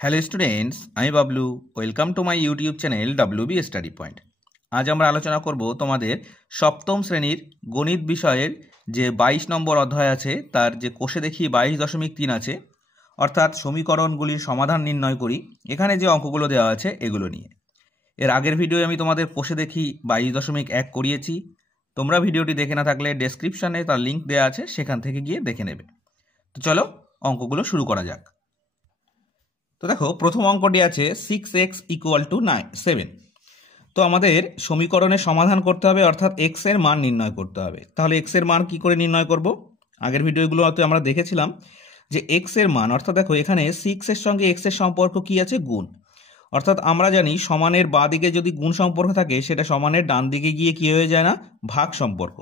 Hello students, আমি Bablu. Welcome to my YouTube channel WB study point. আজ আমরা আলোচনা করব তোমাদের সপ্তম শ্রেণীর গণিত বিষয়ের যে 22 নম্বর অধ্যায় আছে তার যে কোষে দেখি 22.3 আছে, অর্থাৎ সমীকরণগুলির সমাধান নির্ণয় করি। এখানে যে অঙ্কগুলো দেওয়া আছে এগুলো নিয়ে এর আগের ভিডিওয়ে আমি তোমাদের কোষে দেখি 22.1 করিয়েছি। তোমরা ভিডিওটি দেখে না থাকলে ডেসক্রিপশানে তার লিঙ্ক দেওয়া আছে, সেখান থেকে গিয়ে দেখে নেবে। তো চলো অঙ্কগুলো শুরু করা যাক। তো দেখো, প্রথম অঙ্কটি আছে 6x = 7। তো আমাদের সমীকরণের সমাধান করতে হবে, অর্থাৎ x এর মান নির্ণয় করতে হবে। তাহলে x এর মান কি করে নির্ণয় করব? আগের ভিডিওগুলোতে আমরা দেখেছিলাম যে x এর মান, অর্থাৎ দেখো এখানে 6 এর সঙ্গে x এর সম্পর্ক কি আছে? গুণ। অর্থাৎ আমরা জানি সমানের বাঁ দিকে যদি গুণ সম্পর্ক থাকে সেটা সমানের ডান দিকে গিয়ে কি হয়ে যায় না? ভাগ সম্পর্ক।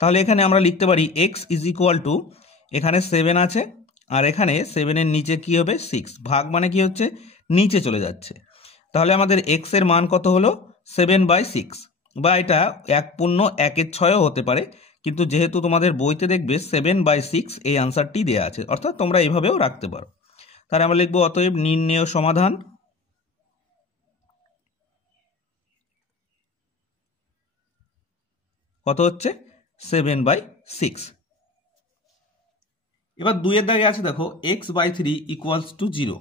তাহলে এখানে আমরা লিখতে পারি x = এখানে 7 আছে, আর এখানে 7-এর নিচে কি হবে? 6। ভাগ মানে কি হচ্ছে? নিচে চলে যাচ্ছে। তাহলে আমাদের x এর মান কত হলো? 7/6, বা এটা 1.1/6 হতে পারে, কিন্তু যেহেতু তোমাদের বইতে দেখবে 7/6 এই আনসারটি দেওয়া আছে, অর্থাৎ তোমরা এইভাবেও রাখতে পারো। তাহলে আমরা লিখবো অতএব নির্ণেয় সমাধান কত হচ্ছে? 7/6। এবার 2-এর দাগে আছে দেখো x/3 = 0।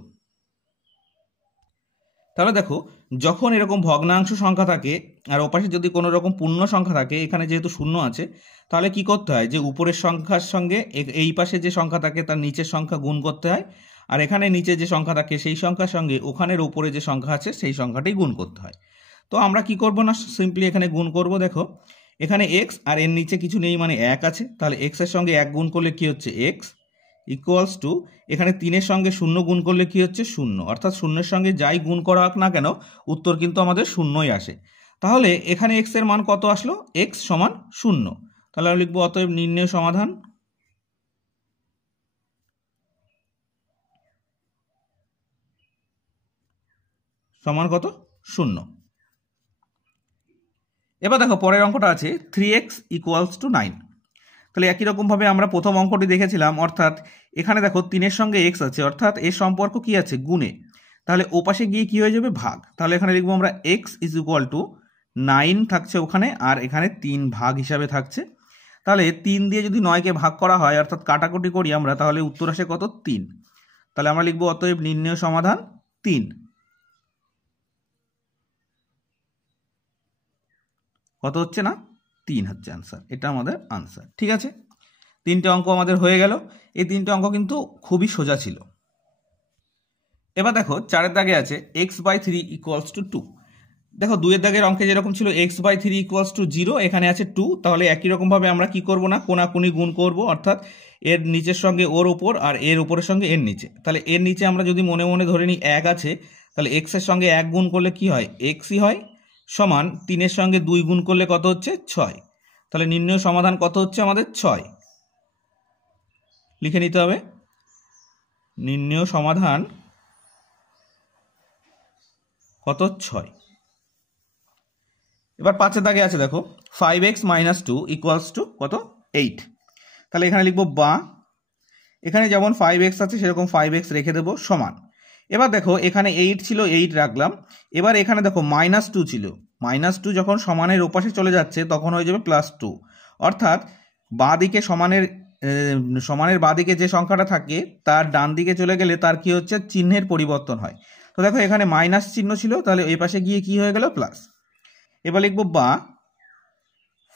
তাহলে দেখো, যখন এরকম ভগ্নাংশ সংখ্যা থাকে আর ওপাশে যদি কোনো রকম পূর্ণ সংখ্যা থাকে, এখানে যেহেতু শূন্য আছে, তাহলে কি করতে হয়? যে উপরের সংখ্যার সঙ্গে এই পাশে যে সংখ্যা থাকে তার নিচের সংখ্যা গুণ করতে হয়, আর এখানে নিচে যে সংখ্যা থাকে সেই সংখ্যার সঙ্গে ওখানের উপরে যে সংখ্যা আছে সেই সংখ্যাটাই গুণ করতে হয়। তো আমরা কি করব না, সিম্পলি এখানে গুণ করব। দেখো এখানে x আর এর নিচে কিছু নেই, মানে 1 আছে। তাহলে x এর সঙ্গে 1 গুণ করলে কি হচ্ছে? x = এখানে 3-এর সঙ্গে 0 গুণ করলে কি হচ্ছে? 0। অর্থাৎ 0-এর সঙ্গে যাই গুণ করা হোক না কেন, উত্তর কিন্তু আমাদের 0ই আসে। তাহলে এখানে x এর মান কত আসলো? x = 0। তাহলে আমরা লিখবো অতএব নির্ণেয় সমাধান সমান কত? 0। এবার দেখো পরের অঙ্কটা আছে 3x = 9। তাহলে একই রকমভাবে আমরা প্রথম অঙ্কটি দেখেছিলাম, অর্থাৎ এখানে দেখো 3-এর সঙ্গে x আছে, অর্থাৎ এর সম্পর্ক কি আছে? গুণে। তাহলে ওপাশে গিয়ে কি হয়ে যাবে? ভাগ। তাহলে এখানে লিখবো আমরা x = 9 থাকছে ওখানে, আর এখানে 3 ভাগ হিসাবে থাকছে। তাহলে 3 দিয়ে যদি 9কে ভাগ করা হয়, অর্থাৎ কাটাকুটি করি আমরা, তাহলে উত্তর আসে কত? 3। তাহলে আমরা লিখবো অতএব নির্ণেয় সমাধান 3। কত হচ্ছে না? 3 হচ্ছে আনসার। এটা আমাদের আনসার। ঠিক আছে, 3টে অঙ্ক আমাদের হয়ে গেল। এই 3টে অঙ্ক কিন্তু খুবই সোজা ছিল। এবার দেখো 4-এর দাগে আছে x/3 = 2। দেখো 2-এর দাগের অঙ্কে যেরকম ছিল x/3 = 0, এখানে আছে 2। তাহলে একই রকমভাবে আমরা কি করব না, কোনাকুনি গুণ করব, অর্থাৎ এর নিচের সঙ্গে ওর উপর আর এর উপরের সঙ্গে এর নিচে। তাহলে এর নিচে আমরা যদি মনে মনে ধরে নিই 1 আছে, তাহলে x এর সঙ্গে 1 গুণ করলে কি হয়? xই হয়, সমান 3-এর সঙ্গে 2 গুণ করলে কত হচ্ছে? 6। তাহলে নির্ণেয় সমাধান কত হচ্ছে আমাদের? 6। লিখে নিতে হবে নির্ণেয় সমাধান কত? 6। এবার 5-এর দাগে আছে দেখো 5x - 2 = কত? 8। তাহলে এখানে লিখবো বা, এখানে যেমন 5x আছে সেরকম 5x রেখে দেবো, সমান। এবার দেখো এখানে 8 ছিল, 8 রাখলাম। এবার এখানে দেখো -2 ছিল, -2 যখন সমানের ওপাশে চলে যাচ্ছে তখন হয়ে যাবে +2। অর্থাৎ বাঁ দিকে সমানের বাঁ দিকে যে সংখ্যাটা থাকে তার ডান দিকে চলে গেলে তার কি হচ্ছে? চিহ্নের পরিবর্তন হয়। তো দেখো এখানে মাইনাস চিহ্ন ছিল, তাহলে এই পাশে গিয়ে কি হয়ে গেল? প্লাস। এবার লিখবো বা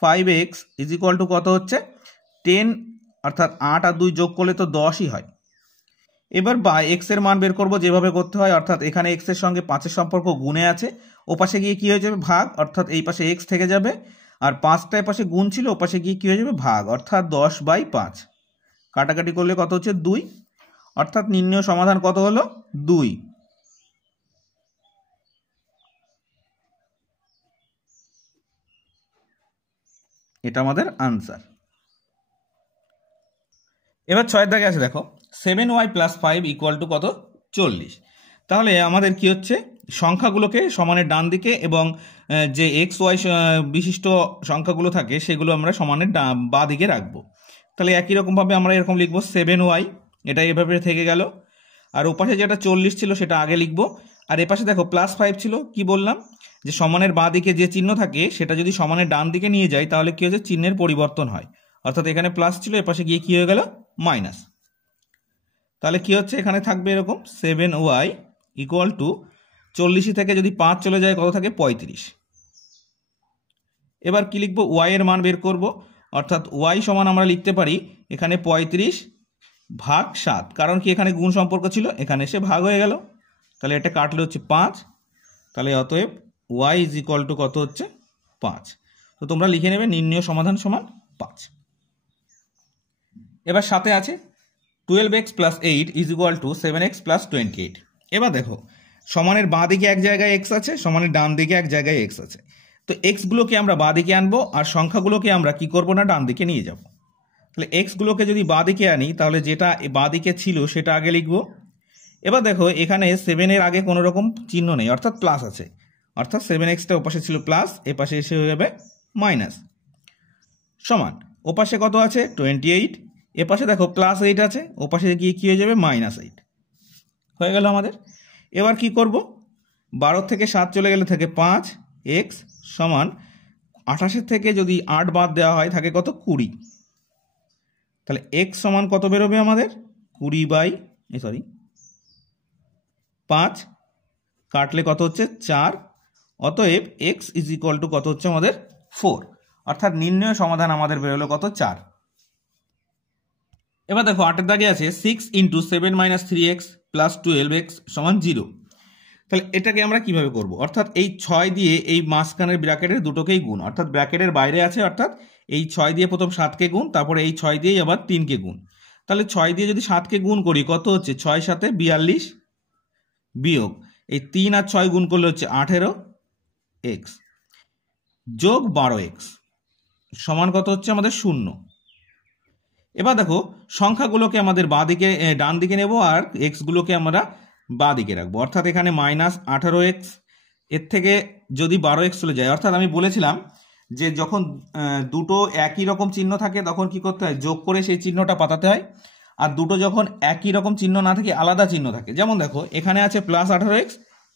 5x = কত হচ্ছে? 10, অর্থাৎ 8 আর 2 যোগ করলে তো 10ই হয়। এবার বা x এর মান বের করব যেভাবে করতে হয়, অর্থাৎ এখানে x এর সঙ্গে 5-এর সম্পর্ক গুণে আছে, ও পাশে গিয়ে কি হয়ে যাবে? ভাগ, অর্থাৎ এই পাশে x থেকে যাবে, আর 5টা এই পাশে গুণ ছিল, ও পাশে গিয়ে কি হয়ে যাবে? ভাগ, অর্থাৎ 10/5। কাটাকাটি করলে কত হচ্ছে? 2। অর্থাৎ নির্ণেয় সমাধান কত হলো? 2। এটা আমাদের আনসার। এবার 6-এর দাগে আছে দেখো 7y + 5 = কত? 40। তাহলে আমাদের কি হচ্ছে? সংখ্যাগুলোকে সমানের ডান দিকে এবং যে xy বিশিষ্ট সংখ্যাগুলো থাকে সেগুলো আমরা সমানের বাঁ দিকে রাখবো। তাহলে একই রকমভাবে আমরা এরকম লিখবো 7y, এটা এভাবে থেকে গেল। আর ওপাশে যেটা 40 ছিল সেটা আগে লিখবো। আর এপাশে দেখো +5 ছিল, কি বললাম যে সমানের বাঁ দিকে যে চিহ্ন থাকে সেটা যদি সমানের ডান দিকে নিয়ে যায় তাহলে কি হচ্ছে, চিহ্নের পরিবর্তন হয়। অর্থাৎ এখানে প্লাস ছিল, এপাশে গিয়ে কি হয়ে গেল, মাইনাস। তাহলে কি হচ্ছে, এখানে থাকবে এরকম 7y ইকুয়াল টু 40 থেকে যদি 5 চলে যায় কত থাকে, 35। এবার কি লিখবো, y এর মান বের করব। অর্থাৎ y সমান আমরা লিখতে পারি এখানে 35/7, কারণ কি এখানে গুণ সম্পর্ক ছিল, এখানে এসে ভাগ হয়ে গেল। তাহলে এটা কাটলে হচ্ছে 5। তাহলে অতএব y ইজ ইকুয়াল টু কত হচ্ছে, 5। তো তোমরা লিখে নেবে নির্ণয় সমাধান সমান 5। এবার সাথে আছে 12x + 8 is equal to 7x + 28। এবার দেখো সমানের বাঁ দিকে এক জায়গায় x আছে, সমানের ডান দিকে এক জায়গায় x আছে। তো x গুলোকে আমরা বাঁ দিকে আনবো আর সংখ্যাগুলোকে আমরা কি করব না, ডান দিকে নিয়ে যাব। তাহলে x গুলোকে যদি বাঁ দিকে আনি তাহলে যেটা বাঁ দিকে ছিল সেটা আগে লিখব। এবার দেখো এখানে 7 এর আগে কোনো রকম চিহ্ন নেই, অর্থাৎ প্লাস আছে। অর্থাৎ 7x-টা ওপাশে ছিল প্লাস, এপাশে এসে হয়ে যাবে মাইনাস। সমান ওপাশে কত আছে, 28। এপাশে দেখো +8 আছে, ওপাশে গিয়ে কি হয়ে যাবে, -8 হয়ে গেল আমাদের। এবার কি করব, 12 থেকে 7 চলে গেলে থাকে 5x সমান 28 থেকে যদি 8 বাদ দেওয়া হয় থাকে কত, 20। তাহলে x সমান কত বেরোবে আমাদের, 20/5 কাটলে কত হচ্ছে, 4। অতএব x ইজ ইকুয়াল টু কত হচ্ছে আমাদের, 4। অর্থাৎ নির্ণয় সমাধান আমাদের বেরোলো কত, 4। এবার দেখো 8 এর দাগে আছে 6 × 7 - 3x + 12x = 0। তাহলে এটাকে আমরা কিভাবে করব, অর্থাৎ এই 6 দিয়ে এই মাঝখানের ব্র্যাকেটের দুটোকেই গুণ, অর্থাৎ ব্র্যাকেটের বাইরে আছে, অর্থাৎ এই 6 দিয়ে প্রথম 7কে গুণ, তারপরে এই 6 দিয়েই আবার 3কে গুণ। তাহলে 6 দিয়ে যদি 7কে গুণ করি কত হচ্ছে, 6 × 7 = 42 বিয়োগ এই 3 আর 6 গুণ করলে হচ্ছে 18x যোগ 12x সমান কত হচ্ছে আমাদের, 0। এবার দেখো সংখ্যাগুলোকে আমাদের বাঁ দিকে ডান দিকে নেব আর x গুলোকে আমরা বাঁ দিকে রাখবো। অর্থাৎ এখানে -18x, এর থেকে যদি 12x চলে যায়, অর্থাৎ আমি বলেছিলাম যে যখন দুটো একই রকম চিহ্ন থাকে তখন কি করতে হয়, যোগ করে সেই চিহ্নটা পাতাতে হয়। আর দুটো যখন একই রকম চিহ্ন না থাকে, আলাদা চিহ্ন থাকে, যেমন দেখো এখানে আছে +18x,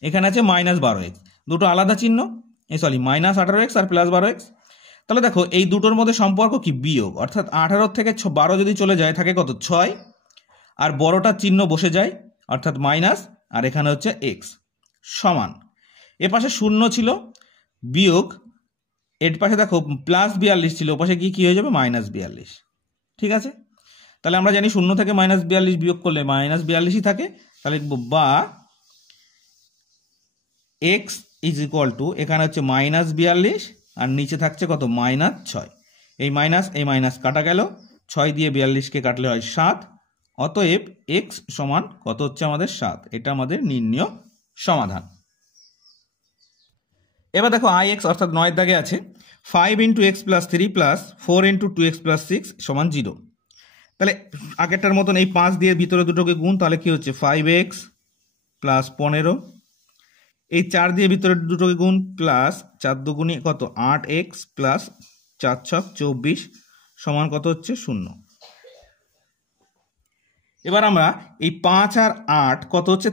এখানে আছে -12x, দুটো আলাদা চিহ্ন, -18x আর +12x। তাহলে দেখো এই দুটোর মধ্যে সম্পর্ক কি, বিয়োগ। অর্থাৎ 18 থেকে 12 যদি চলে যায় থাকে কত, 6, আর বড়টার চিহ্ন বসে যায় অর্থাৎ মাইনাস, আর এখানে হচ্ছে x সমান এপাশে 0 ছিল বিয়োগ, এর পাশে দেখো +42 ছিল, ওপাশে গিয়ে কি হয়ে যাবে, -42। ঠিক আছে, তাহলে আমরা জানি 0 থেকে -42 বিয়োগ করলে -42ই থাকে। তাহলে লিখব বা x ইজ ইকুয়াল টু, এখানে হচ্ছে -42 আর নিচে থাকছে কত, -6। এই মাইনাস কাটা গেল, 6 দিয়ে 42কে কাটলে হয় 7। অতএব x সমান কত হচ্ছে আমাদের, 7। এটা আমাদের নির্ণয় সমাধান। এবার দেখো ix অর্থাৎ 9 এর দাগে আছে 5 × x + 3 + 4 × 2x + 6 = 0। তাহলে আগেরটার মতন এই 5 দিয়ে ভিতরে দুটোকে গুণ, তাহলে কি হচ্ছে, 5x + 15। এই 4 দিয়ে ভিতরে দুটোকে গুণ, প্লাস 4 দুগুণে কত, 8x + 4 × 6 = 24 সমান কত হচ্ছে, 0। এবার আমরা এই 5 আর 8 কত হচ্ছে,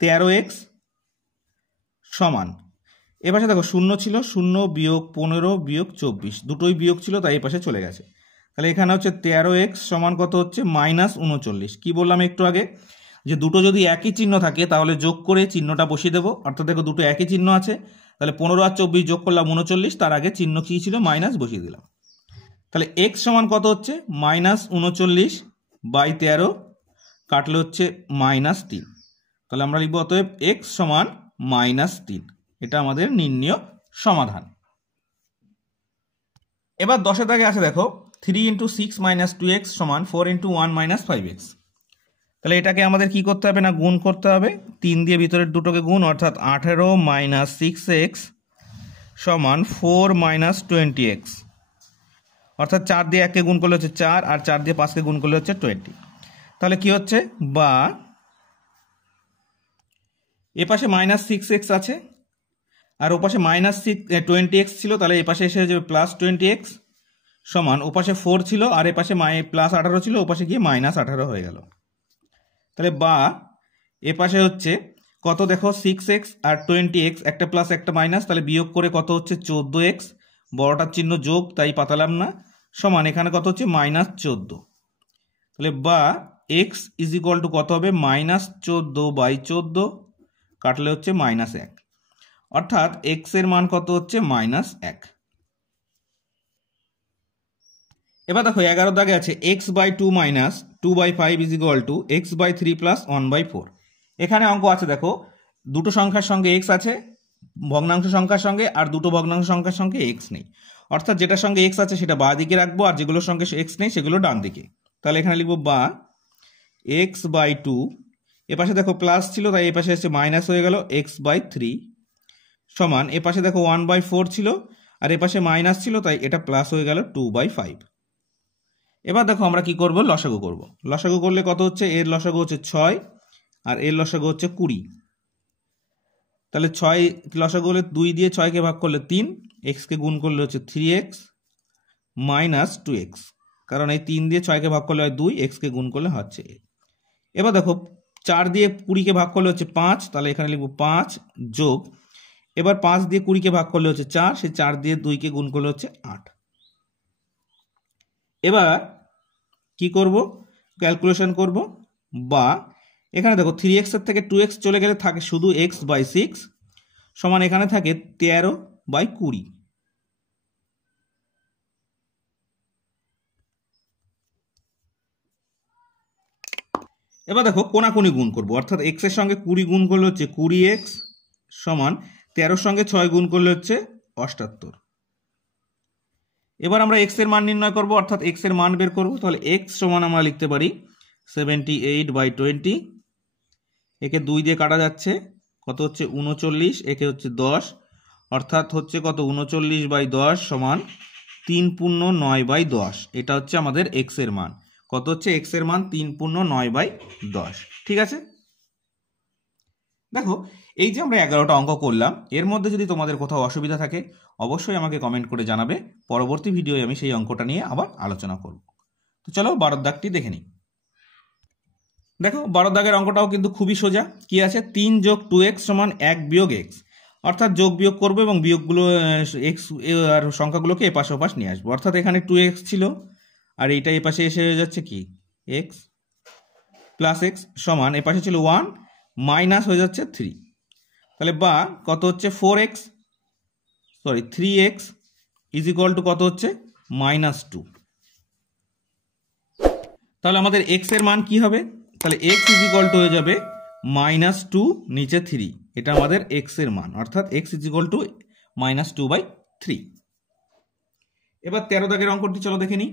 13x সমান, এপাশে দেখো 0 ছিল, 0 বিয়োগ 15 বিয়োগ 24 দুটোই বিয়োগ ছিল, তাই এই পাশে চলে গেছে। তাহলে এখানে হচ্ছে 13x সমান কত হচ্ছে, -39। কি বললাম একটু আগে, যে দুটো যদি একই চিহ্ন থাকে তাহলে যোগ করে চিহ্নটা বসিয়ে দেবো। অর্থাৎ দেখো দুটো একই চিহ্ন আছে, তাহলে 15 আর 24 যোগ করলাম 39, তার আগে চিহ্ন কি ছিল, মাইনাস বসিয়ে দিলাম। তাহলে x সমান কত হচ্ছে, -39/13 কাটলে হচ্ছে -3। তাহলে আমরা লিখবো অতএব x সমান -3। এটা আমাদের নির্ণয় সমাধান। এবার 10 এর দাগে আছে দেখো 3 × 6 - 2x = 4 × 1 - 5x। তাহলে এটাকে আমাদের কি করতে হবে না, গুণ করতে হবে। 3 দিয়ে ভিতরের দুটোকে গুণ, অর্থাৎ 18 - 6x = 4 - 20x। অর্থাৎ 4 দিয়ে 1কে গুণ করলে হচ্ছে 4, আর 4 দিয়ে 5কে গুণ করলে হচ্ছে 20। তাহলে কি হচ্ছে, বা এপাশে -6x আছে আর ওপাশে -20x ছিল, তাহলে এপাশে এসে হয়ে যাবে +20x সমান, ওপাশে 4 ছিল আর এপাশে +18 ছিল, ওপাশে গিয়ে -18 হয়ে গেল। তাহলে বা এ পাশে হচ্ছে কত দেখো 6x আর 20x, একটা প্লাস একটা মাইনাস, তাহলে বিয়োগ করে কত হচ্ছে 14x, বড়টার চিহ্ন যোগ তাই পাতালাম না, সমান এখানে কত হচ্ছে -14। তাহলে বা x ইজ ইকুয়াল টু কত হবে -14/14, কাটলে হচ্ছে -1, অর্থাৎ x এর মান কত হচ্ছে -1। এবার দেখো 11 দাগে আছে x/2 - 2/5 is equal to x/3 + 1/4। এখানে অঙ্ক আছে দেখো, দুটো সংখ্যার সঙ্গে x আছে ভগ্নাংশ সংখ্যার সঙ্গে, আর দুটো ভগ্নাংশ সংখ্যার সঙ্গে x নেই, অর্থাৎ যেটার সঙ্গে x আছে সেটা বাঁ দিকে রাখবো, আর যেগুলোর সঙ্গে x নেই সেগুলো ডান দিকে। তাহলে এখানে লিখবো বা x/2, এপাশে দেখো প্লাস ছিল তাই এপাশে এসে মাইনাস হয়ে গেল x/3, সমান এপাশে দেখো 1/4 ছিল আর এপাশে মাইনাস ছিল তাই এটা প্লাস হয়ে গেল 2/5। এবার দেখো আমরা কি করব, লসাগু করব। লসাগু করলে কত হচ্ছে, এর লসাগু হচ্ছে 6 আর এর লসাগু হচ্ছে 20। তাহলে 6 লসাগু হলে 2 দিয়ে 6কে ভাগ করলে 3, x কে গুণ করলে হচ্ছে 3x - 2x, কারণ এই 3 দিয়ে 6কে ভাগ করলে হয় 2, x কে গুণ করলে হচ্ছে। এবার দেখো 4 দিয়ে 20কে ভাগ করলে হচ্ছে 5, তাহলে এখানে লিখবো 5 যোগ, এবার 5 দিয়ে 20কে ভাগ করলে হচ্ছে 4, সেই 4 দিয়ে 2কে গুণ করলে হচ্ছে 8। এবার কি করব, ক্যালকুলেশন করব। বা এখানে দেখো 3x এর থেকে 2x চলে গেলে থাকে শুধু x/6, সমান এখানে থাকে 13/20। এবার দেখো কোনাকুনি গুণ করব, অর্থাৎ x এর সঙ্গে 20 গুণ করলে হচ্ছে 20x, সমান 13 সঙ্গে 6 গুণ করলে হচ্ছে 78। এবার আমরা x এর মান নির্ণয় করব, অর্থাৎ x এর মান বের করব। তাহলে x সমান আমরা লিখতে পারি 78/20, একে 2 দিয়ে কাটা যাচ্ছে, কত হচ্ছে 39, একে হচ্ছে 10, অর্থাৎ হচ্ছে কত 39/10 সমান 3 পূর্ণ 9/10। এটা হচ্ছে আমাদের x এর মান, কত হচ্ছে x এর মান 3 পূর্ণ 9/10। ঠিক আছে, দেখো এই যে আমরা 11টা অঙ্ক করলাম, এর মধ্যে যদি তোমাদের কোথাও অসুবিধা থাকে অবশ্যই আমাকে কমেন্ট করে জানাবে, পরবর্তী ভিডিওয়ে আমি সেই অঙ্কটা নিয়ে আবার আলোচনা করব। তো চলো 12 দাগটি দেখে নিই। দেখো 12 দাগের অঙ্কটাও কিন্তু খুবই সোজা। কি আছে, 3 যোগ 2x সমান 1 বিয়োগ x, অর্থাৎ যোগ বিয়োগ করবো এবং বিয়োগগুলো x আর সংখ্যাগুলোকে এপাশে ওপাশ নিয়ে আসবো। অর্থাৎ এখানে 2x ছিল আর এইটা এপাশে এসে হয়ে যাচ্ছে কি x প্লাস x, সমান এপাশে ছিল 1 মাইনাস হয়ে যাচ্ছে 3। তাহলে বা কত হচ্ছে 3x ইজ ইকুয়াল টু কত হচ্ছে -2। তাহলে আমাদের x এর মান কি হবে, তাহলে x ইজ ইকুয়াল টু হয়ে যাবে -2 নিচে 3, এটা আমাদের x এর মান, অর্থাৎ x ইজ ইকুয়াল টু -2/3। এবার 13 দাগের অঙ্কটি চলো দেখে নিই।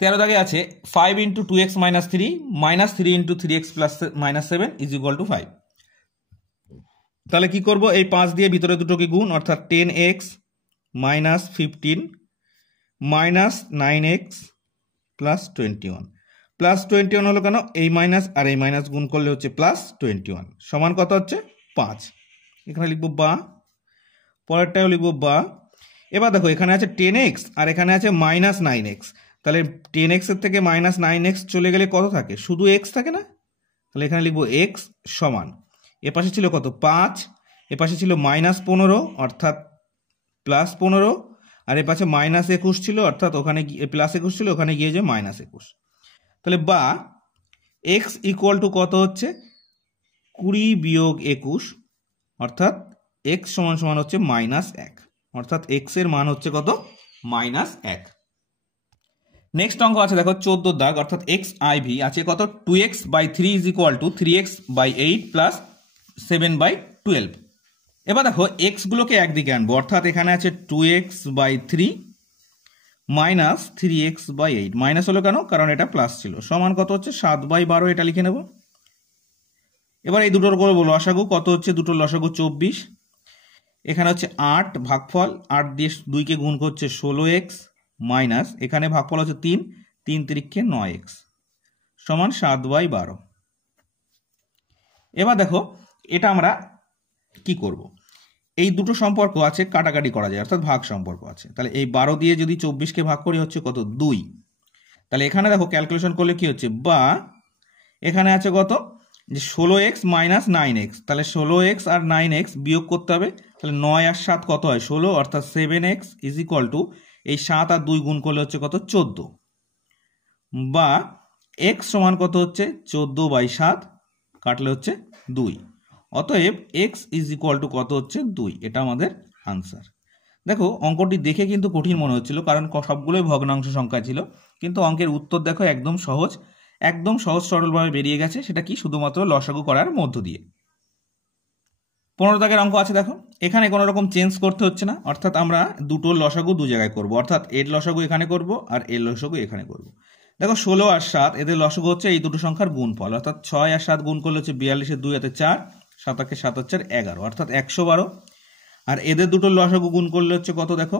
13 দাগে আছে 5 × 2x - 3 -3 × 3x + -7 is equal to 5। তাহলে কি করব, এই 5 দিয়ে ভিতরে দুটোকে গুণ, অর্থাৎ 10x - 15 -9x + 21 +21 হলো কেন, এই মাইনাস আর এই মাইনাস গুণ করলে হচ্ছে +21, সমান কত হচ্ছে 5। এখানে লিখবো বা, পরেরটাও লিখবো বা। এবার দেখো এখানে আছে 10x আর এখানে আছে -9x, তাহলে 10x এর থেকে -9x চলে গেলে কত থাকে, শুধু x থাকে না, তাহলে এখানে লিখবো x সমান, এপাশে ছিল কত 5, এপাশে ছিল -15 অর্থাৎ +15, আর এপাশে -21 ছিল অর্থাৎ ওখানে +21 ছিল, ওখানে গিয়ে যে -21। তাহলে বা x ইকুয়াল টু কত হচ্ছে 20 বিয়োগ 21, অর্থাৎ x সমান সমান হচ্ছে -1, অর্থাৎ x এর মান হচ্ছে কত -1। নেক্সট অঙ্ক আছে দেখো 14 দাগ, অর্থাৎ xiv আছে কত 2x/3 is equal to 3x/8 + 7/12। এবার দেখো x গুলোকে একদিকে আনবো, অর্থাৎ এখানে আছে 2x/3 মাইনাস 3x/8, মাইনাস হলো কেন, কারণ এটা প্লাস ছিল, সমান কত হচ্ছে 7/12, এটা লিখে নেব। এবার এই দুটোর করবো লসাগু, কত হচ্ছে দুটোর লসাগু 24, এখানে হচ্ছে 8 ভাগফল, 8 দিয়ে 2কে গুণ করছে 16x মাইনাস এখানে ভাগফল হচ্ছে 3, 3 3 9x সমান 7/12। এবার দেখো এটা আমরা কি করব, এই দুটো সম্পর্ক আছে কাটাকাটি করা যায়, অর্থাৎ ভাগ সম্পর্ক আছে। তাহলে এই 12 দিয়ে যদি 24কে ভাগ করি হচ্ছে কত 2, তাহলে এখানে দেখো ক্যালকুলেশন করলে কি হচ্ছে, বা এখানে আছে কত, যে 16x মাইনাস 9x, তাহলে 16x আর 9x বিয়োগ করতে হবে। তাহলে 9 আর 7 কত হয় 16, অর্থাৎ 7x ইজ ইকুয়াল টু এই 7 আর 2 গুণ করলে হচ্ছে কত 14, বা x সমান কত হচ্ছে 14/7 কাটলে হচ্ছে 2। অতএব x ইজ ইকুয়াল টু কত হচ্ছে 2, এটা আমাদের আনসার। দেখো অঙ্কটি দেখে কিন্তু কঠিন মনে হচ্ছিল, কারণ সবগুলোই ভগ্নাংশ সংখ্যা ছিল, কিন্তু অঙ্কের উত্তর দেখো একদম সহজ সরলভাবে বেরিয়ে গেছে। সেটা কি, শুধুমাত্র লসাগু করার মধ্য দিয়ে। 15 দাগের অঙ্ক আছে দেখো, এখানে কোনো রকম চেঞ্জ করতে হচ্ছে না, অর্থাৎ আমরা দুটো লসাগু দু জায়গায় করব, অর্থাৎ এর লসাগু এখানে করব আর এর লসাগু এখানে করব। দেখো 16 আর 7 এদের লসাগু হচ্ছে এই দুটো সংখ্যার গুণফল, অর্থাৎ 6 আর 7 গুণ করলে হচ্ছে 42 এর 2 হাতে 4, 7 আর 7 হচ্ছে 11, অর্থাৎ 112। আর এদের দুটো লসাগু গুণ করলে হচ্ছে কত, দেখো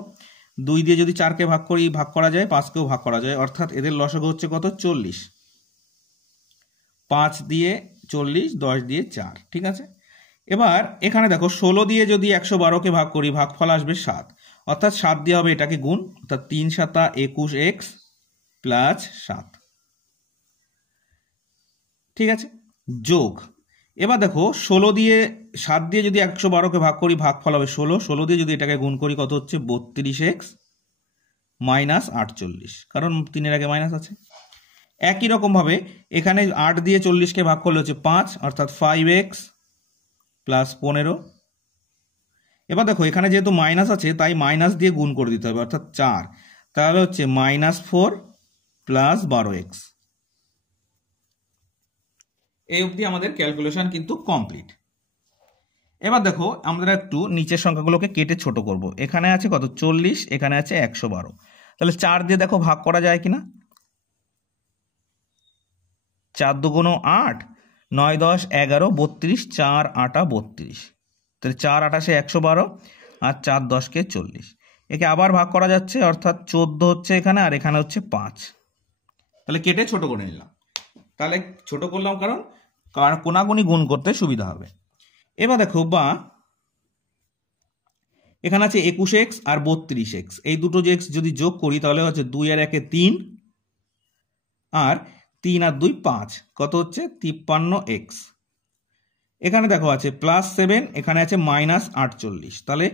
2 দিয়ে যদি 4কে ভাগ করা যায়, 5কেও ভাগ করা যায়, অর্থাৎ এদের লসাগু হচ্ছে কত 40। 5 দিয়ে 40, 10 দিয়ে 4, ঠিক আছে। এবার এখানে দেখো 16 দিয়ে যদি 112কে ভাগ করি, ভাগফল আসবে 7, অর্থাৎ 7 দিয়ে হবে এটাকে গুণ, অর্থাৎ 3 7 21x প্লাস 7, ঠিক আছে, যোগ। এবার দেখো 16 দিয়ে 7 দিয়ে যদি 112কে ভাগ করি, ভাগফল হবে 16, 16 দিয়ে যদি এটাকে গুণ করি কত হচ্ছে 32x মাইনাস 48, কারণ 3-এর আগে মাইনাস আছে। একই রকমভাবে এখানে 8 দিয়ে 40কে ভাগ করলে হচ্ছে 5, অর্থাৎ 5x প্লাস 15। এবার দেখো এখানে যেহেতু মাইনাস আছে তাই মাইনাস দিয়ে গুণ করে দিতে হবে, অর্থাৎ 4, তাহলে হচ্ছে -4 প্লাস 12x। এই অবধি আমাদের ক্যালকুলেশন কিন্তু কমপ্লিট। এবার দেখো আমরা একটু নিচের সংখ্যাগুলোকে কেটে ছোট করব। এখানে আছে কত 40, এখানে আছে 112, তাহলে 4 দিয়ে দেখো ভাগ করা যায় কিনা। 4 2 8, 9 10 11 32, 4 8 32, তাহলে 4 8 112 আর 4 10কে 40। একে আবার ভাগ করা যাচ্ছে, অর্থাৎ 14 হচ্ছে এখানে আর এখানে হচ্ছে 5, তাহলে কেটে ছোট করে নিলাম। তাহলে ছোট করলাম কারণ কোনাকুনি গুণ করতে সুবিধা হবে। এবার দেখো বা এখানে আছে 21x আর 32x, এই দুটো যে x যদি যোগ করি তাহলে হচ্ছে 2 আর 1 3, আর 3 আর 2 5, কত হচ্ছে 53x। এখানে দেখো আছে +7, এখানে আছে -48, তাহলে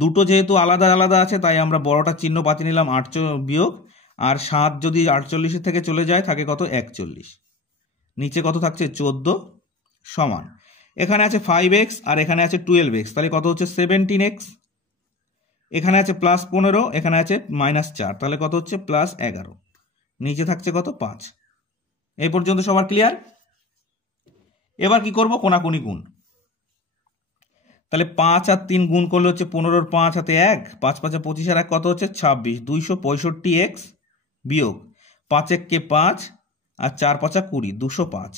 দুটো যেহেতু আলাদা আলাদা আছে তাই আমরা বড়টা চিহ্ন পাঠিয়ে নিলাম 8 বিয়োগ, আর 7 যদি 48 থেকে চলে যায় থাকে কত 41, নিচে কত থাকছে 14 সমান। এখানে আছে 5x আর এখানে আছে 12x, তাহলে কত হচ্ছে 17x। এখানে আছে +15, এখানে আছে -4, তাহলে কত হচ্ছে +11, নিচে থাকছে কত 5। এই পর্যন্ত সবার ক্লিয়ার? এবার কি করব, কোনাকুনি গুণ। তাহলে 5 আর 3 গুণ করলে হচ্ছে 15, 5 হাতে 1, 5 5 25 আর 1 কত হচ্ছে 26, 265x বিয়োগ 5 1 কে 5 আর 4 5 20, 205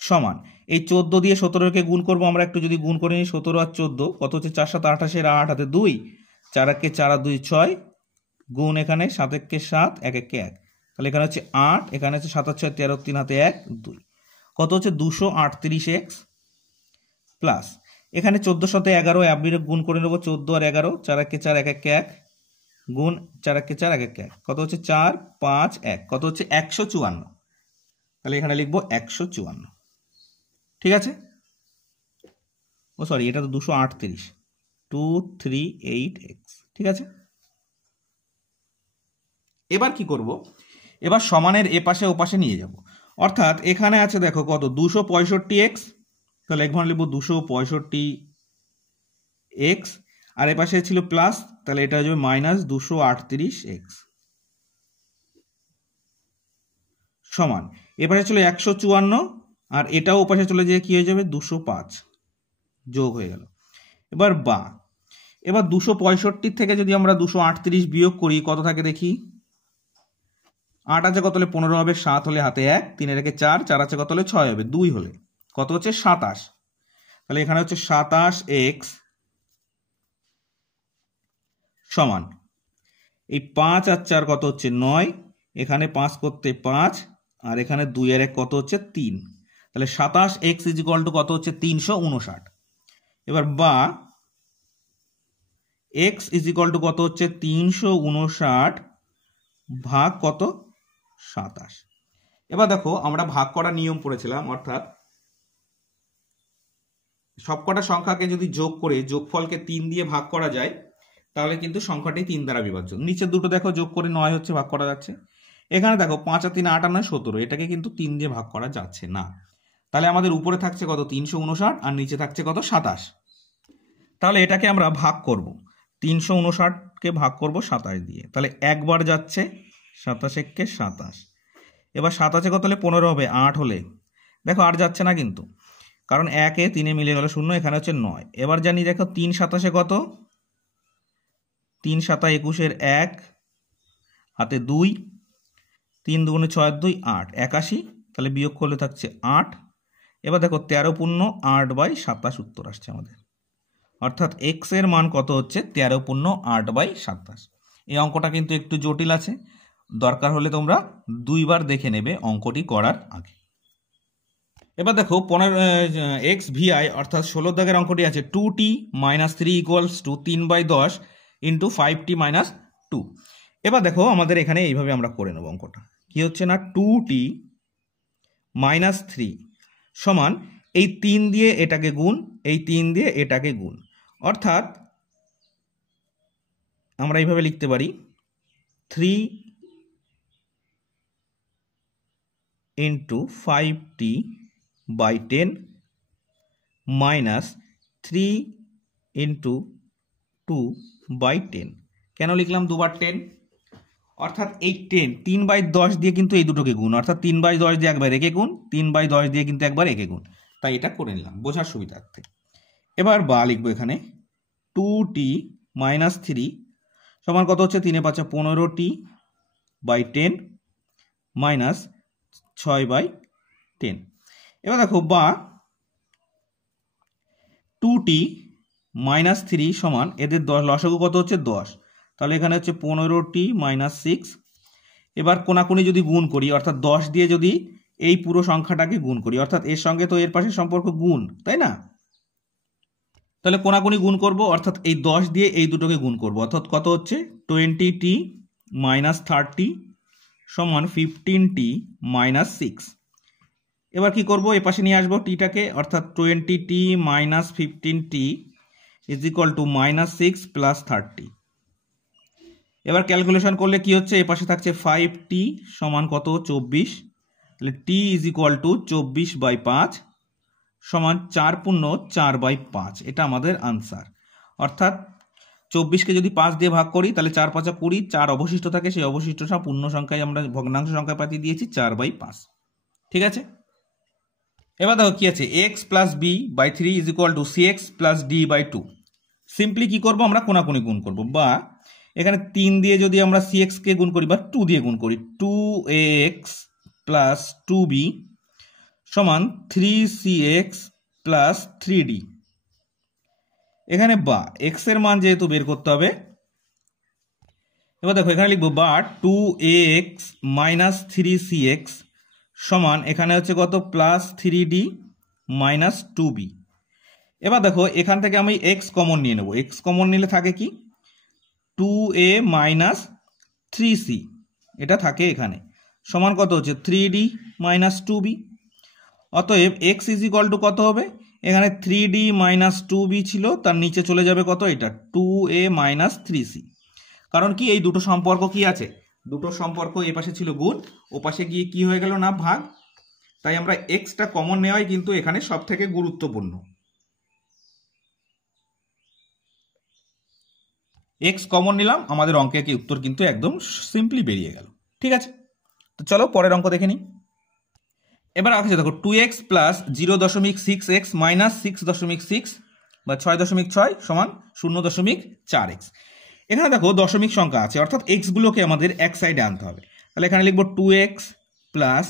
সমান। এই 14 দিয়ে 17কে গুণ করব আমরা, একটু যদি গুণ করে নিই 17 আর 14 কত হচ্ছে 4 7 28 এর 8 হাতে 2, 4 1 কে 4 আর 2 6 গুণ এখানে 7 1 কে 7, 1 1 কে 1, তাহলে এখানে হচ্ছে 8, এখানে হচ্ছে 7 6 13, 3 হাতে 1 2, কত হচ্ছে 238x প্লাস এখানে 14 সাথে 11 অ্যাবলিরে গুণ করে নেব, 14 আর 11, 4 1 কে 4, 1 1 কে 1 গুণ 4 1 কে 4, 1 1 কে 1, কত হচ্ছে 4 5 1, কত হচ্ছে 154, তাহলে এখানে লিখবো 154, ঠিক আছে। ও সরি, এটা তো 238, 238x, ঠিক আছে। এবার কি করব, এবার সমানের এ পাশে ও পাশে নিয়ে যাব, অর্থাৎ এখানে আছে দেখো কত 265x, তাহলে এখানে লিখবো 265x, আর এ পাশে ছিল প্লাস, তাহলে এটা হয়ে যাবে -238x সমান। এ পাশে ছিল 154 আর এটাও ও পাশে চলে যেয়ে কি হয়ে যাবে 205 যোগ হয়ে গেল। এবার 265 থেকে যদি আমরা 238 বিয়োগ করি কত থাকে দেখি, 8 আছে কত হলে 15 হবে, 7 হলে হাতে 1, 3 এর 4, 4 আছে কত হলে 6 হবে, 2 হলে কত হচ্ছে 27, তাহলে এখানে হচ্ছে 27x সমান এই 5 আর 4 কত হচ্ছে 9, এখানে 5 করতে 5 আর এখানে 2 এর 1 কত হচ্ছে 3, তাহলে 27x কত হচ্ছে 359। এবার বা x কত হচ্ছে 359 ভাগ কত 27। এবার দেখো আমরা ভাগ করার নিয়ম পড়েছিলাম, অর্থাৎ সবকটা সংখ্যাকে যদি যোগ করে যোগফলকে 3 দিয়ে ভাগ করা যায় তাহলে কিন্তু সংখ্যাটি 3 দ্বারা বিভাজ্য। নিচের দুটো দেখো যোগ করে 9 হচ্ছে, ভাগ করা যাচ্ছে। এখানে দেখো 5 আর 3 8 আর 9 17, এটাকে কিন্তু 3 দিয়ে ভাগ করা যাচ্ছে না। তাহলে আমাদের উপরে থাকছে কত 359 আর নিচে থাকছে কত 27। তাহলে এটাকে আমরা ভাগ করব, 359কে ভাগ করব 27 দিয়ে। তাহলে একবার যাচ্ছে 27 একে 27, এবার 27 কত হলে 15 হবে, 8 হলে দেখো আর যাচ্ছে না কিন্তু, কারণ 1 এ 3 এ মিলে গেল 0, এখানে হচ্ছে 9। এবার জানি দেখো 3 27 কত, 3 7 21 1 হাতে 2, 3 2 6 2 8 81, তাহলে বিয়োগ করলে থাকছে 8। এবার দেখো 13 পূর্ণ 8/27 উত্তর আসছে আমাদের, অর্থাৎ এক্স এর মান কত হচ্ছে 13 পূর্ণ 8/27। এই অঙ্কটা কিন্তু একটু জটিল আছে, দরকার হলে তোমরা 2 বার দেখে নেবে অঙ্কটি করার আগে। এবার দেখো 15x(vi) অর্থাৎ 16 দাগের অঙ্কটি আছে 2t - 3 = 3/10 × 5t - 2। এবার দেখো আমাদের এখানে এইভাবে আমরা করে নেব অঙ্কটা। কি হচ্ছে না 2t - 3 সমান এই 3 দিয়ে এটাকে গুণ, এই 3 দিয়ে এটাকে গুণ, অর্থাৎ আমরা এইভাবে লিখতে পারি 3 × 5t/10 - 3 × 2/10। কেন লিখলাম দুবার 10? অর্থাৎ এই 10 3/10 দিয়ে কিন্তু এই দুটোকে গুণ, অর্থাৎ 3/10 দিয়ে একবার একে গুণ, 3/10 দিয়ে কিন্তু একবার একে গুণ, তাই এটা করে নিলাম বোঝার সুবিধার্থে। এবার বা লিখবো এখানে 2t - 3 সমান কত হচ্ছে 3 5 15t/10 - 6/10। এবার দেখো বা 2t - 3 সমান এদের লসাগু কত হচ্ছে 10, তাহলে এখানে হচ্ছে 15t - 6। এবার কোনাকুনি যদি গুণ করি, অর্থাৎ 10 দিয়ে যদি এই পুরো সংখ্যাটাকে গুণ করি, অর্থাৎ এর সঙ্গে তো এর পাশে সম্পর্ক গুণ, তাই না? তাহলে কোনাকুনি গুণ করব, অর্থাৎ এই 10 দিয়ে এই দুটোকে গুণ করব, অর্থাৎ কত হচ্ছে 20t - 30 সমান 15t - 6। এবার কি করব, এ পাশে নিয়ে আসবো টিটাকে, অর্থাৎ 20t - 15t = -6 + 30। এবার ক্যালকুলেশন করলে কি হচ্ছে, এ পাশে থাকছে 5t সমান কত 24, তাহলে t = 24/5 সমান 4 পূর্ণ 4/5। এটা আমাদের আনসার। অর্থাৎ 24কে যদি 5 দিয়ে ভাগ করি তাহলে 4 5 20, 4 অবশিষ্ট থাকে, সেই অবশিষ্টটা পূর্ণ সংখ্যায় আমরা ভগ্নাংশ সংখ্যা পাঠিয়ে দিয়েছি 4/5। ঠিক আছে, এবার দেখো কি আছে x + b/3 = cx + d/2। Simply কি করব, আমরা কোনাকুনি গুণ করব, বা এখানে 3 দিয়ে যদি আমরা cx কে গুণ করি বা 2 দিয়ে গুণ করি, 2ax + 2b সমান 3cx + 3d। এখানে বা x এর মান যেহেতু বের করতে হবে, এবার দেখো এখানে লিখবো বা 2ax - 3cx সমান এখানে হচ্ছে কত +3d - 2b। এবার দেখো এখান থেকে আমি x কমন নিয়ে নেব, x কমন নিলে থাকে কি 2a - 3c, এটা থাকে এখানে, সমান কত হচ্ছে 3d - 2b। অতএব x = কত হবে, এখানে 3d - 2b ছিল, তার নিচে চলে যাবে কত, এটা 2a - 3c। কারণ কি এই দুটো সম্পর্ক কি আছে, দুটো সম্পর্ক এ পাশে ছিল গুণ, ও পাশে গিয়ে কি হয়ে গেল না ভাগ, তাই আমরা এক্সটা কমন নেওয়াই কিন্তু এখানে সব থেকে গুরুত্বপূর্ণ। এক্স কমন নিলাম, আমাদের অঙ্কের কি উত্তর কিন্তু একদম সিম্পলি বেরিয়ে গেল। ঠিক আছে, তো চলো পরের অঙ্ক দেখে নিই। এবার আছে দেখো 2x + 0.6x - 6.6 বা 6.6 সমান 0.4x। এখানে দেখো দশমিক সংখ্যা আছে, অর্থাৎ এক্স গুলোকে আমাদের এক সাইডে আনতে হবে। তাহলে এখানে লিখবো 2x +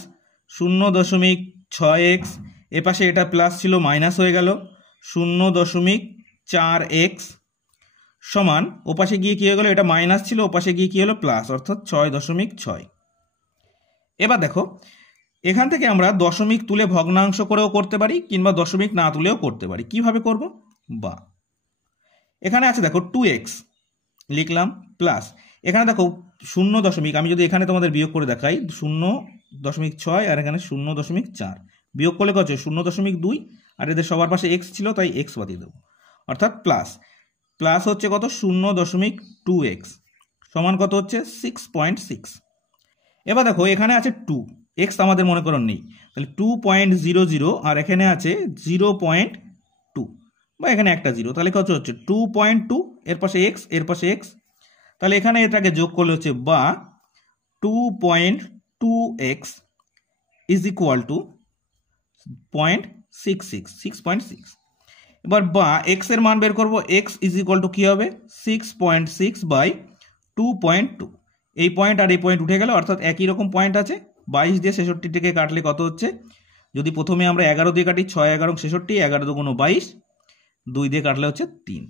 0.6x, এ পাশে এটা প্লাস ছিল মাইনাস হয়ে গেল 0.4x সমান ও পাশে গিয়ে কি হয়ে গেল, এটা মাইনাস ছিল ও পাশে গিয়ে কি হলো প্লাস, অর্থাৎ 6.6। এবার দেখো এখান থেকে আমরা দশমিক তুলে ভগ্নাংশ করেও করতে পারি, কিংবা দশমিক না তুলেও করতে পারি। কিভাবে করব, বা এখানে আছে দেখো 2x লিখলাম প্লাস এখানে দেখো 0. আমি যদি এখানে তোমাদের বিয়োগ করে দেখাই 0.6 আর এখানে 0.4, বিয়োগ করলে কত হচ্ছে 0.2, আর এদের সবার পাশে এক্স ছিল তাই এক্স বাতিয়ে দেবো, অর্থাৎ প্লাস হচ্ছে কত 0.2x সমান কত হচ্ছে 6.6। এবার দেখো এখানে আছে 2, এক্স আমাদের মনে করো নেই, তাহলে 2.00 আর এখানে আছে 0.2 বা এখানে একটা 0, তাহলে কত হচ্ছে 2.2, এর পাশে এক্স এর পাশে এক্স, তাহলে এখানে এটাকে যোগ করলে হচ্ছে বা 2.2x ইজ ইকুয়াল টু 6.6। এবার বা এক্স এর মান বের করবো, এক্স ইজ ইকুয়াল টু কি হবে 6.6 বাই 2.2, এই পয়েন্ট আর এই পয়েন্ট উঠে গেল, অর্থাৎ একই রকম পয়েন্ট আছে। 22 দিয়ে 66টিকে কাটলে কত হচ্ছে, যদি প্রথমে আমরা 11 দিয়ে কাটি 6 11 66, 11 দুগুণ 22, 2 দিয়ে কাটলে হচ্ছে 3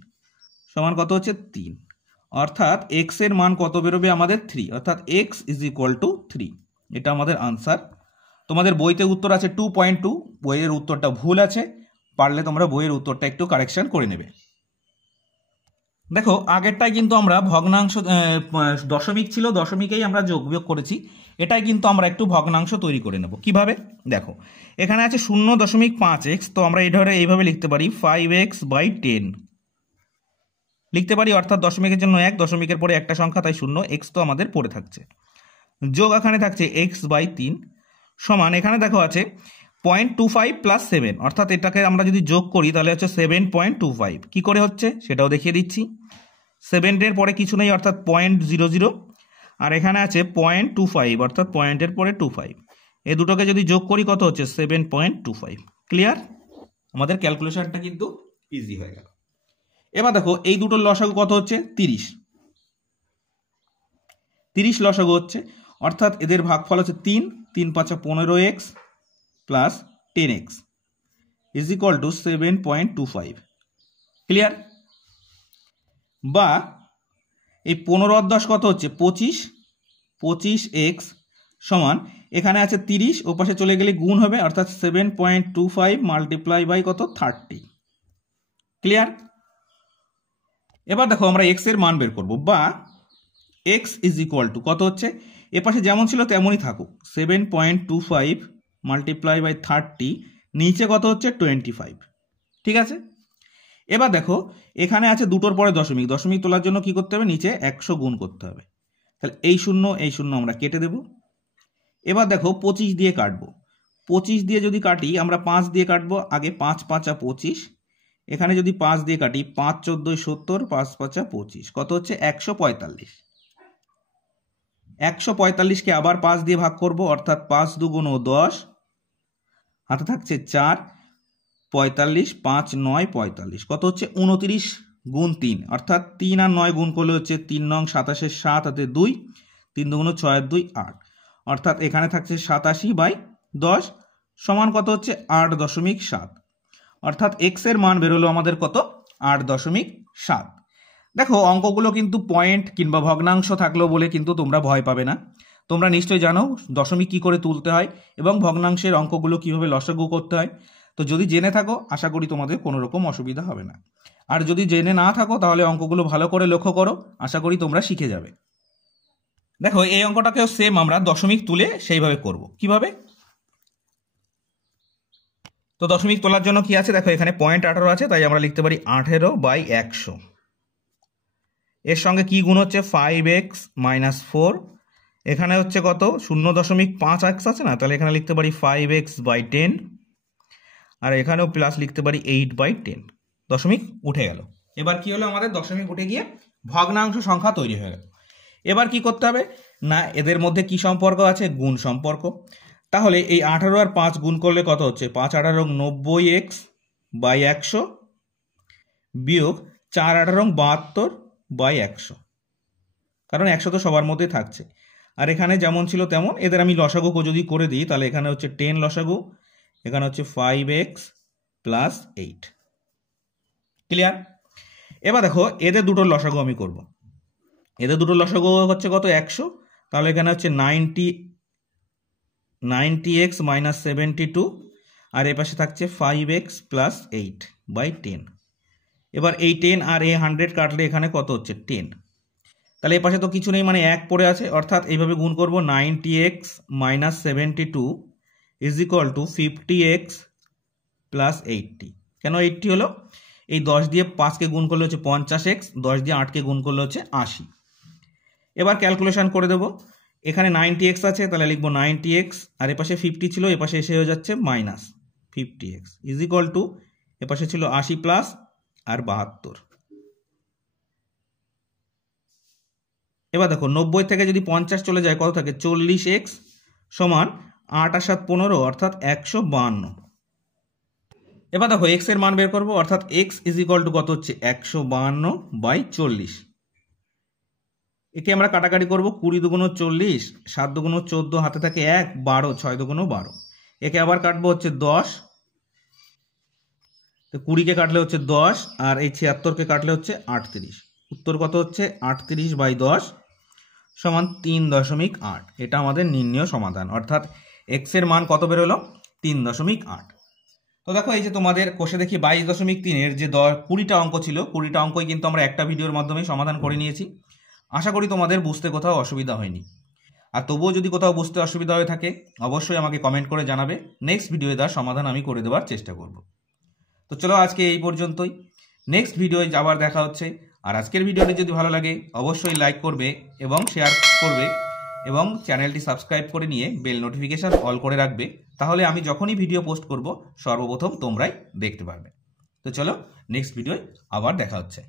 সমান কত হচ্ছে 3, অর্থাৎ এক্স এর মান কত বেরোবে আমাদের 3, অর্থাৎ এক্স ইজ ইকুয়াল টু 3, এটা আমাদের আনসার। তোমাদের বইতে উত্তর আছে 2.2, বইয়ের উত্তরটা ভুল আছে, পারলে তোমরা বইয়ের উত্তরটা একটু কারেকশন করে নেবে। দেখো আগেরটাই কিন্তু আমরা ভগ্নাংশ, দশমিক ছিল, দশমিকেই আমরা যোগ বিয়োগ করেছি, এটাই কিন্তু আমরা একটু ভগ্নাংশ তৈরি করে নেব। কিভাবে দেখো, এখানে আছে 0.5x, তো আমরা এইভাবে লিখতে পারি 5x বাই 10 লিখতে পারি, অর্থাৎ দশমিকের জন্য 1, দশমিকের পরে একটা সংখ্যা তাই 0, এক্স তো আমাদের পড়ে থাকছে, যোগ এখানে থাকছে x বাই 3 সমান, এখানে দেখো আছে 0.25 প্লাস 7, অর্থাৎ এটাকে আমরা যদি যোগ করি তাহলে হচ্ছে 7.25, কি করে হচ্ছে সেটাও দেখিয়ে দিচ্ছি। 7 এর পরে কিছু নেই অর্থাৎ 0.00, আর এখানে আছে 0.25 অর্থাৎ পয়েন্টের পরে 25, এই দুটোকে যদি যোগ করি কত হচ্ছে 7.25। ক্লিয়ার, আমাদের ক্যালকুলেশনটা কিন্তু ইজি হয়ে গেল। এবার দেখো এই দুটোর লসাগু কত হচ্ছে 30 লসাগু হচ্ছে, অর্থাৎ এদের ভাগফল হচ্ছে 3 3 5 15x plus 10x is equal to 7.25। Clear, বা এই 15 কত হচ্ছে 25x সমান, এখানে আছে 30, ও পাশে চলে গেলে গুণ হবে, অর্থাৎ 7.25 মাল্টিপ্লাই বাই কত 30। ক্লিয়ার, এবার দেখো আমরা x এর মান বের করব, বা x ইজ ইকুয়াল টু কত হচ্ছে, এ পাশে যেমন ছিল তেমনই থাকুক, 7.25 মাল্টিপ্লাই বাই 30, নিচে কত হচ্ছে 25। ঠিক আছে, এবার দেখো এখানে আছে দুটোর পরে দশমিক, দশমিক তোলার জন্য কি করতে হবে, নিচে 100 গুণ করতে হবে, তাহলে এই শূন্য আমরা কেটে দেব। এবার দেখো 25 দিয়ে কাটবো, 25 দিয়ে যদি কাটি আমরা 5 দিয়ে কাটবো, আগে 5 5 25, এখানে যদি 5 দিয়ে কাটি 5 14 70, 5 5 25, কত হচ্ছে 145। 145কে আবার 5 দিয়ে ভাগ করব, অর্থাৎ 5 দুগুণ 10, হাতে থাকছে 4, 45 5 9 45, কত হচ্ছে 29 গুণ 3, অর্থাৎ 3 আর 9 গুণ করলে হচ্ছে 3 নং 27, 7 হাতে 2, 3 দুগুণ 6 2 8, অর্থাৎ এখানে থাকছে 87/10 সমান কত হচ্ছে 8.7, অর্থাৎ x এর মান বেরোলো আমাদের কত 8.7। দেখো অঙ্কগুলো কিন্তু পয়েন্ট কিংবা ভগ্নাংশ থাকলো বলে কিন্তু তোমরা ভয় পাবে না, তোমরা নিশ্চয়ই জানো দশমিক কি করে তুলতে হয় এবং ভগ্নাংশের অঙ্কগুলো কিভাবে লসাগু করতে হয়, তো যদি জেনে থাকো আশা করি তোমাদের কোনো রকম অসুবিধা হবে না, আর যদি জেনে না থাকো তাহলে অঙ্কগুলো ভালো করে লক্ষ্য করো, আশা করি তোমরা শিখে যাবে। দেখো এই অঙ্কটাকেও সেম আমরা দশমিক তুলে সেইভাবে করব। কিভাবে, তো দশমিক তোলার জন্য কি আছে দেখো, এখানে 0.18 আছে, তাই আমরা লিখতে পারি 18/100, এর সঙ্গে কি গুণ হচ্ছে 5x মাইনাস 4, এখানে হচ্ছে কত 0.5x আছে না, তাহলে এখানে লিখতে পারি 5x বাই 10, আর এখানেও প্লাস লিখতে পারি 8/10, দশমিক উঠে গেল। এবার কি হলো, আমাদের দশমিক উঠে গিয়ে ভগ্নাংশ সংখ্যা তৈরি হয়ে গেল। এবার কি করতে হবে না, এদের মধ্যে কি সম্পর্ক আছে, গুণ সম্পর্ক, তাহলে এই 18 আর 5 গুণ করলে কত হচ্ছে 5 18 90x বাই 100 বিয়োগ 4 18 72 বাই 100, কারণ 100 তো সবার মধ্যে থাকছে, আর এখানে যেমন ছিল তেমন, এদের আমি লসাগু যদি করে দিই তাহলে এখানে হচ্ছে 10 লসাগু, এখানে হচ্ছে 5x প্লাস 8। ক্লিয়ার, এবার দেখো এদের দুটোর লসাগু আমি করব, এদের দুটোর লসাগু হচ্ছে কত 100, তাহলে এখানে হচ্ছে 90x মাইনাস 72, আর এ পাশে থাকছে 5x প্লাস 8/10। এবার এই 10 আর এই 100 কাটলে এখানে কত হচ্ছে 10, তাহলে এ পাশে তো কিছু নেই, মানে 1 পড়ে আছে, অর্থাৎ এইভাবে গুণ করব 90x minus 72 is equal to 50x plus 80। কেন 80 হলো? এই 10 দিয়ে 5কে গুণ করলে হচ্ছে 50x, 10 দিয়ে 8কে গুণ করলে হচ্ছে 80। এবার ক্যালকুলেশন করে দেব। এখানে 90x আছে, তাহলে লিখবো 90x, আর এপাশে 50 ছিল, এপাশে এসে হয়ে যাচ্ছে minus 50x is equal to, এপাশে ছিল 80 প্লাস আর 72। এবার দেখো 90 থেকে যদি 50 চলে যায় কত থাকে? 40x সমান 8 আর 7 15, অর্থাৎ 152। এবার দেখো x এর মান বের করবো, অর্থাৎ x ইজ ইকুয়াল টু কত হচ্ছে? 152/40। একে আমরা কাটাকাটি করবো, 20 দুগুণ 40, 7 দুগুণ 14, হাতে থাকে 1, 12, 6 দুগুণ 12। একে আবার কাটবো হচ্ছে 10, তো 20কে কাটলে হচ্ছে 10, আর এই 76কে কাটলে হচ্ছে 38। উত্তর কত হচ্ছে? 38/10 সমান 3.8। এটা আমাদের নির্ণয় সমাধান, অর্থাৎ x এর মান কত বেরোলো? 3.8। তো দেখো এই যে তোমাদের কোষে দেখি 22.3-এর যে 20টা অঙ্ক ছিল, 20টা অঙ্কই কিন্তু আমরা একটা ভিডিওর মাধ্যমে সমাধান করে নিয়েছি। আশা করি তোমাদের বুঝতে কোথাও অসুবিধা হয়নি। আর তবুও যদি কোথাও বুঝতে অসুবিধা হয়ে থাকে অবশ্যই আমাকে কমেন্ট করে জানাবে, নেক্সট ভিডিওয়ে তার সমাধান আমি করে দেওয়ার চেষ্টা করব। তো চলো আজকে এই পর্যন্তই, নেক্সট ভিডিওয়ে আবার দেখা হচ্ছে। আর আজকের ভিডিওটি যদি ভালো লাগে অবশ্যই লাইক করবে এবং শেয়ার করবে, এবং চ্যানেলটি সাবস্ক্রাইব করে নিয়ে বেল নোটিফিকেশান অল করে রাখবে, তাহলে আমি যখনই ভিডিও পোস্ট করব সর্বপ্রথম তোমরাই দেখতে পারবে। তো চলো নেক্সট ভিডিওয় আবার দেখা হচ্ছে।